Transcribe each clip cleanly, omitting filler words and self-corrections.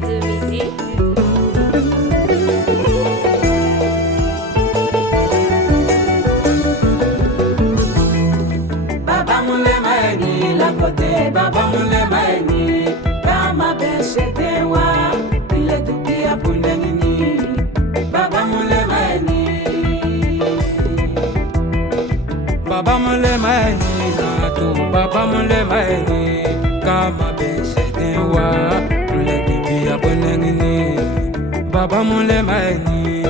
de musique. Baba mule maeni la kote, baba mule maeni kama beshe dewa ile tupia pundengini. Baba mule maeni, baba mule maeni na tu, baba mule maeni kama beshe dewa ile tupia pundengini. Baba mule maeni,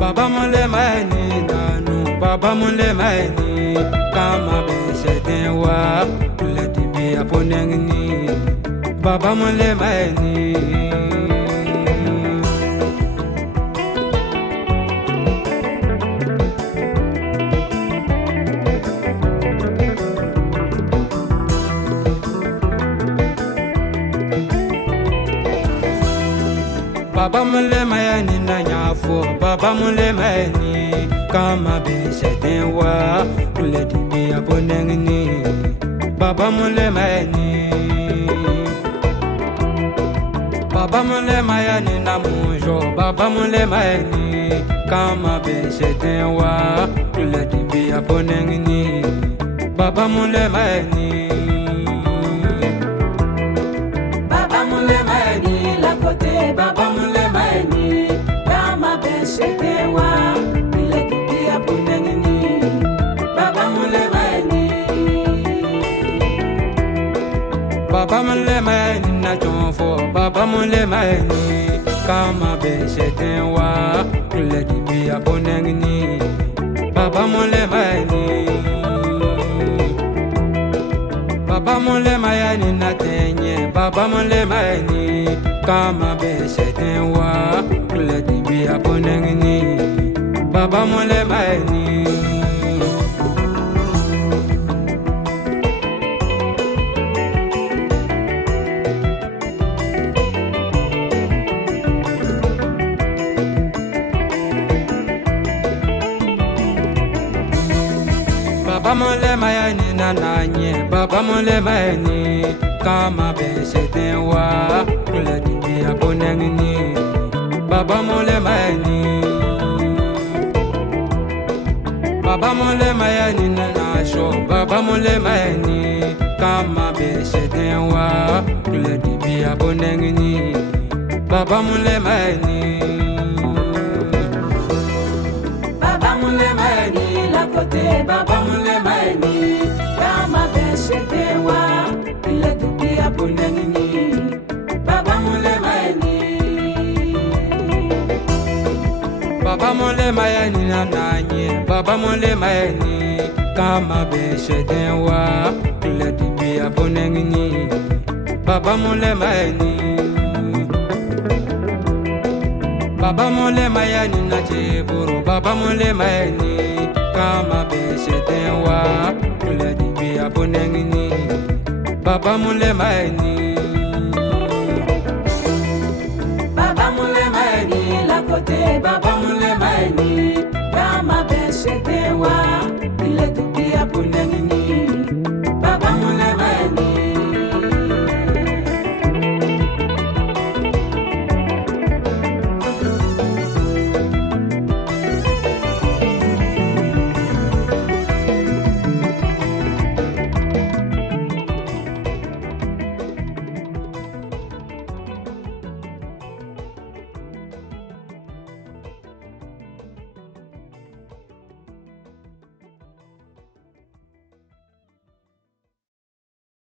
baba mule maeni na nu, baba mule maeni kama beshe dewa ile tupia pundengini. Baba mule maeni. Baba mule mayani na nyafo, baba mule mayani kama beshe dewa ule dibi abonengni. Baba mule mayani, baba mule mayani na mujo, baba mule mayani kama beshe dewa ule dibi abonengni. Baba mule mayani, baba mule maeni la kote, baba mule maeni kama beshe dewa ile tupia pundengini. Baba mule maeni, baba mule mayani na jonfo, baba mule mayani kama beshe dewa ule dibi abonengni. Baba mule mayani, baba mule mayani na tenye, baba mule mayani kama beshe dewa ule dibi abonengni. Baba mule mayani, baba mule mayani na nanye, baba mule mayani kama beshe dewa ule dibi abonengni. Baba mule mayani, baba mule mayani na nasho, baba mule mayani kama beshe dewa ule dibi abonengni. Baba mule mayani, baba mule maeni la kote, baba mule maeni kama beshe dewa ile tupia pundengini. Baba mule maeni, baba mule mayani na nanye, baba mule mayani kama beshe dewa ule dibi abonengni. Baba mule mayani, baba mule mayani na cheburu, baba mule mayani kama beshe dewa ule dibi abonengni. Baba mule mayani, baba mule maeni la kote, baba mule maeni kama beshe dewa ile tupia pundengini.